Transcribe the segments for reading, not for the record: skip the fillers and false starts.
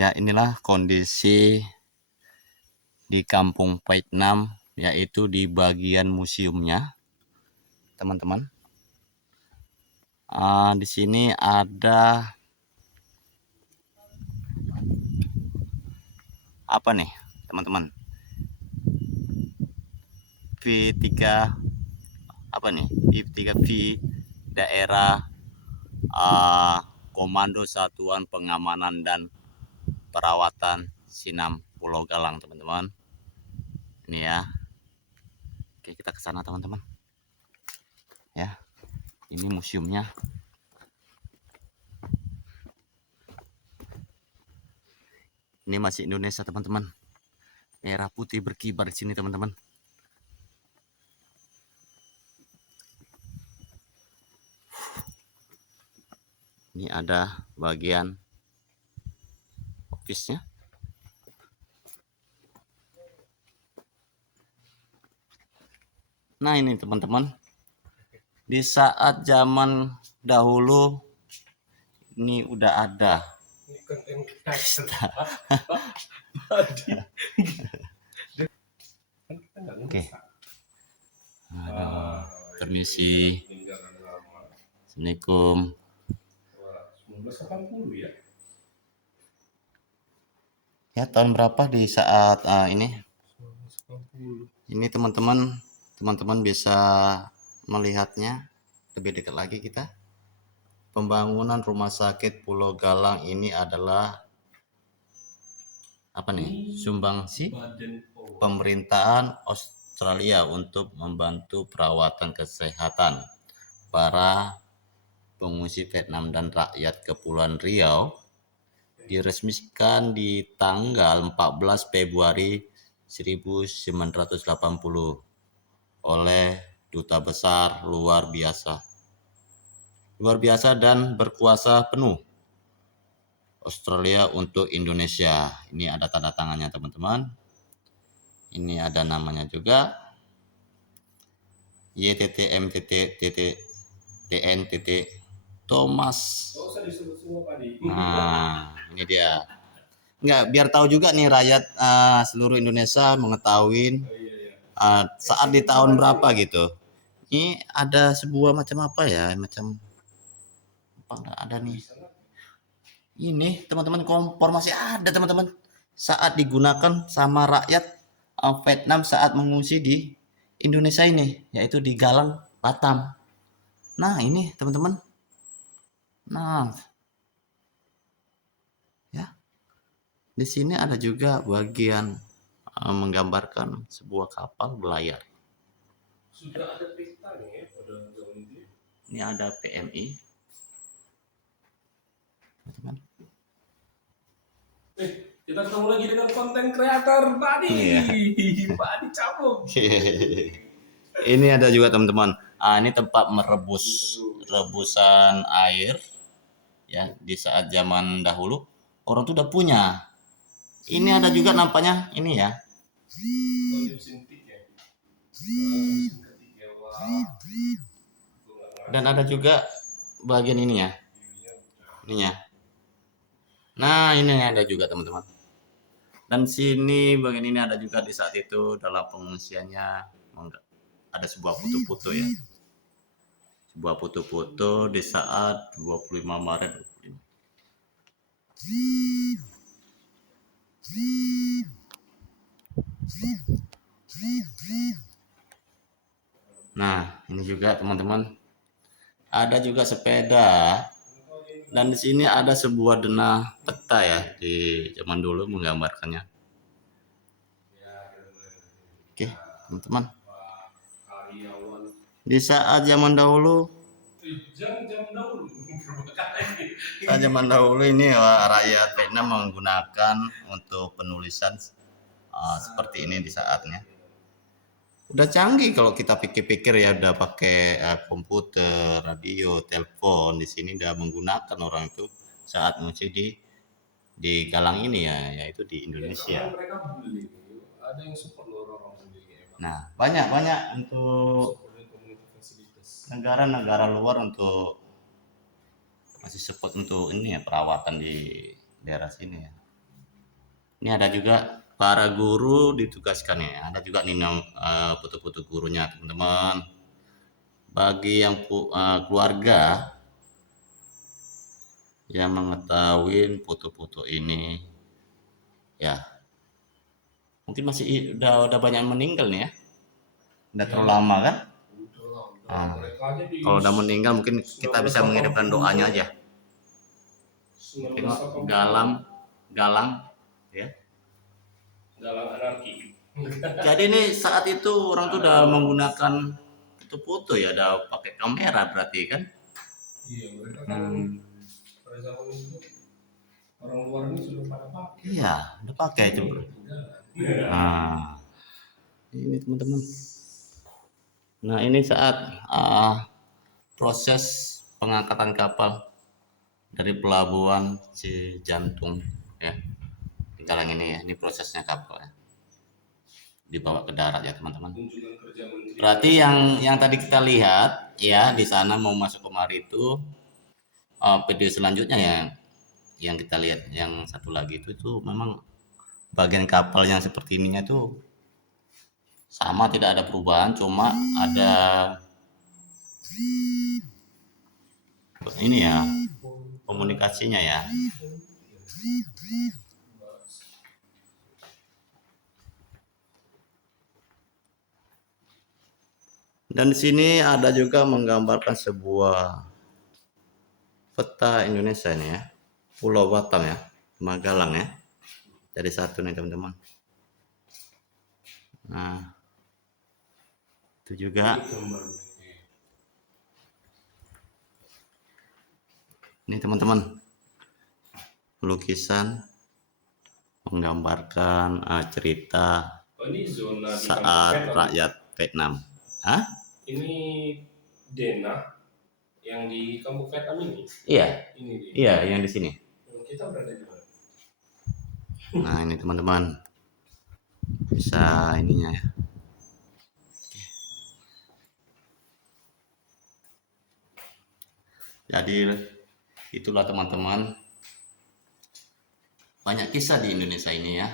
Ya, inilah kondisi di Kampung Vietnam, yaitu di bagian museumnya, teman-teman. Di sini ada apa nih, teman-teman? V3 apa nih? V3V daerah Komando Satuan Pengamanan dan Perawatan Sinam Pulau Galang, teman-teman. Ini ya. Oke, kita ke sana, teman-teman. Ya. Ini museumnya. Ini masih Indonesia, teman-teman. Merah putih berkibar di sini, teman-teman. Ini ada bagian office-nya. Nah, ini teman-teman. Di saat zaman dahulu ini udah ada. Oke. Permisi. Assalamualaikum. 1980 ya. Ya, tahun berapa di saat ini? Ini teman-teman bisa melihatnya lebih dekat lagi kita. Pembangunan rumah sakit Pulau Galang ini adalah apa nih? Sumbangsi pemerintahan Australia untuk membantu perawatan kesehatan para pengungsi Vietnam dan rakyat Kepulauan Riau. Diresmikan di tanggal 14 Februari 1980 oleh Duta Besar luar biasa dan berkuasa penuh Australia untuk Indonesia. Ini ada tanda tangannya, teman-teman. Ini ada namanya juga, YTTMTTTN Thomas. Nah, ini dia. Enggak, biar tahu juga nih rakyat seluruh Indonesia mengetahui saat di tahun berapa gitu. Ini ada sebuah macam apa ya, macam apa enggak ada nih. Ini teman-teman, kompor masih ada, teman-teman. Saat digunakan sama rakyat Vietnam saat mengungsi di Indonesia ini, yaitu di Galang, Batam. Nah, ini teman-teman. Nah, ya. Di sini ada juga bagian menggambarkan sebuah kapal belayar. Sudah ada peta nih pada zaman itu. Ini ada PMI. Teman-teman. Kita ketemu lagi dengan konten kreator Pak Adi. Iya. Pak Adi cabut. Ini ada juga, teman-teman. Ini tempat rebusan air ya, di saat zaman dahulu orang tuh udah punya. Ini ada juga nampaknya ini ya. Dan ada juga bagian ini ya. Ininya. Nah, ini ada juga, teman-teman. Dan sini bagian ini ada juga di saat itu dalam pengungsiannya ada sebuah foto-foto ya. Sebuah foto-foto di saat 25 Maret. Nah, ini juga, teman-teman. Ada juga sepeda. Dan di sini ada sebuah denah peta ya, di zaman dulu menggambarkannya. Oke, teman-teman. Di saat zaman dahulu ini rakyat Vietnam menggunakan untuk penulisan seperti ini di saatnya. Udah canggih kalau kita pikir-pikir ya, udah pakai komputer, radio, telepon. Di sini udah menggunakan orang itu saat mengungsi di Galang ini ya, yaitu di Indonesia. Ada yang support orang sendiri. Nah, banyak untuk negara-negara luar untuk masih support untuk ini ya, perawatan di daerah sini ya. Ini ada juga para guru ditugaskan ya. Ada juga nih foto-foto gurunya teman-teman. Bagi yang keluarga yang mengetahui foto-foto ini, ya mungkin masih udah banyak yang meninggal nih ya. Udah terlalu lama kan? Nah, Mereka aja di kalau udah meninggal mungkin kita bisa mengirimkan doanya aja. Tengok 1980 galang ya. dalam anarki. Jadi ini saat itu orang tuh udah menggunakan foto-foto ya, udah pakai kamera berarti kan? Iya, mereka kan pada zaman itu orang luar ini sudah pada pakai. Iya, udah pakai itu bro. Nah, ini teman-teman. Nah ini saat proses pengangkatan kapal dari pelabuhan Cijantung ya. Galang ini ya, ini prosesnya kapal ya. Dibawa ke darat ya teman-teman. Kunjungan kerja menteri. Berarti yang tadi kita lihat ya di sana mau masuk kemari itu video selanjutnya ya yang kita lihat yang satu lagi itu memang bagian kapal yang seperti ininya tuh sama, tidak ada perubahan, cuma ada ini ya komunikasinya ya. Dan di sini ada juga menggambarkan sebuah peta Indonesia ini ya, Pulau Batam ya, Magalang ya. Jadi satu nih teman-teman. Nah, itu juga. Ini teman-teman, lukisan menggambarkan cerita ini zona di saat rakyat Vietnam. Hah? Ini denah yang di kampung Vietnam ini. Iya. Ini dia. Iya, yang di sini. Kita berada di mana? Nah, ini teman-teman. Bisa ininya ya. Jadi itulah teman-teman. Banyak kisah di Indonesia ini ya.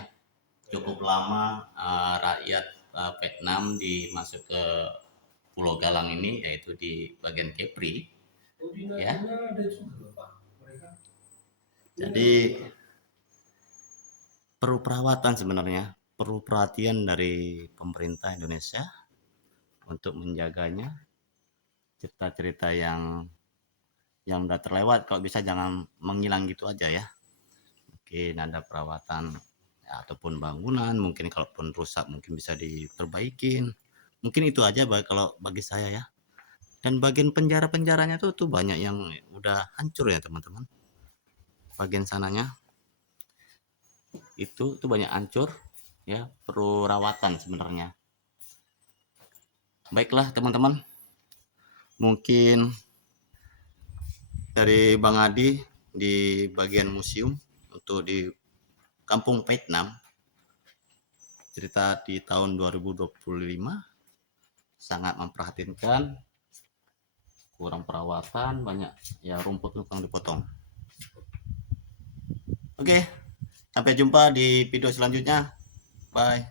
Cukup lama rakyat Vietnam masuk ke Pulau Galang ini, yaitu di bagian Kepri. Ya. Jadi perlu perawatan sebenarnya, perlu perhatian dari pemerintah Indonesia untuk menjaganya. Cerita-cerita yang udah terlewat kalau bisa jangan menghilang gitu aja ya. Mungkin ada perawatan ya, ataupun bangunan, mungkin kalaupun rusak mungkin bisa diperbaikin. Mungkin itu aja kalau bagi saya ya. Dan bagian penjara-penjaranya tuh banyak yang udah hancur ya teman-teman. Bagian sananya itu banyak hancur ya, perlu rawatan sebenarnya. Baiklah teman-teman, mungkin dari Bang Adi di bagian museum untuk di Kampung Vietnam, cerita di tahun 2025 sangat memprihatinkan, kurang perawatan, banyak ya rumput yang dipotong. Oke, sampai jumpa di video selanjutnya. Bye.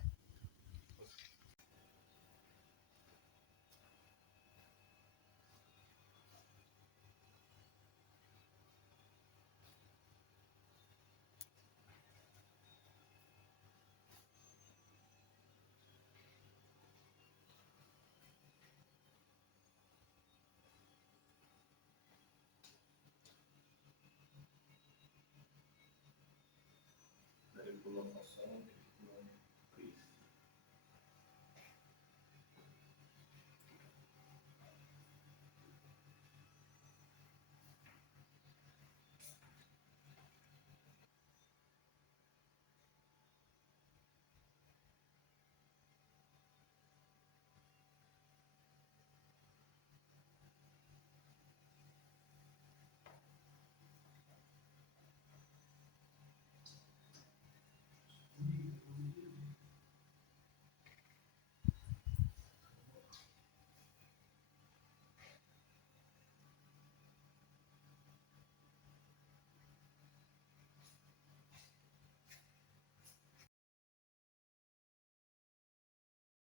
Dari Pulau Kosong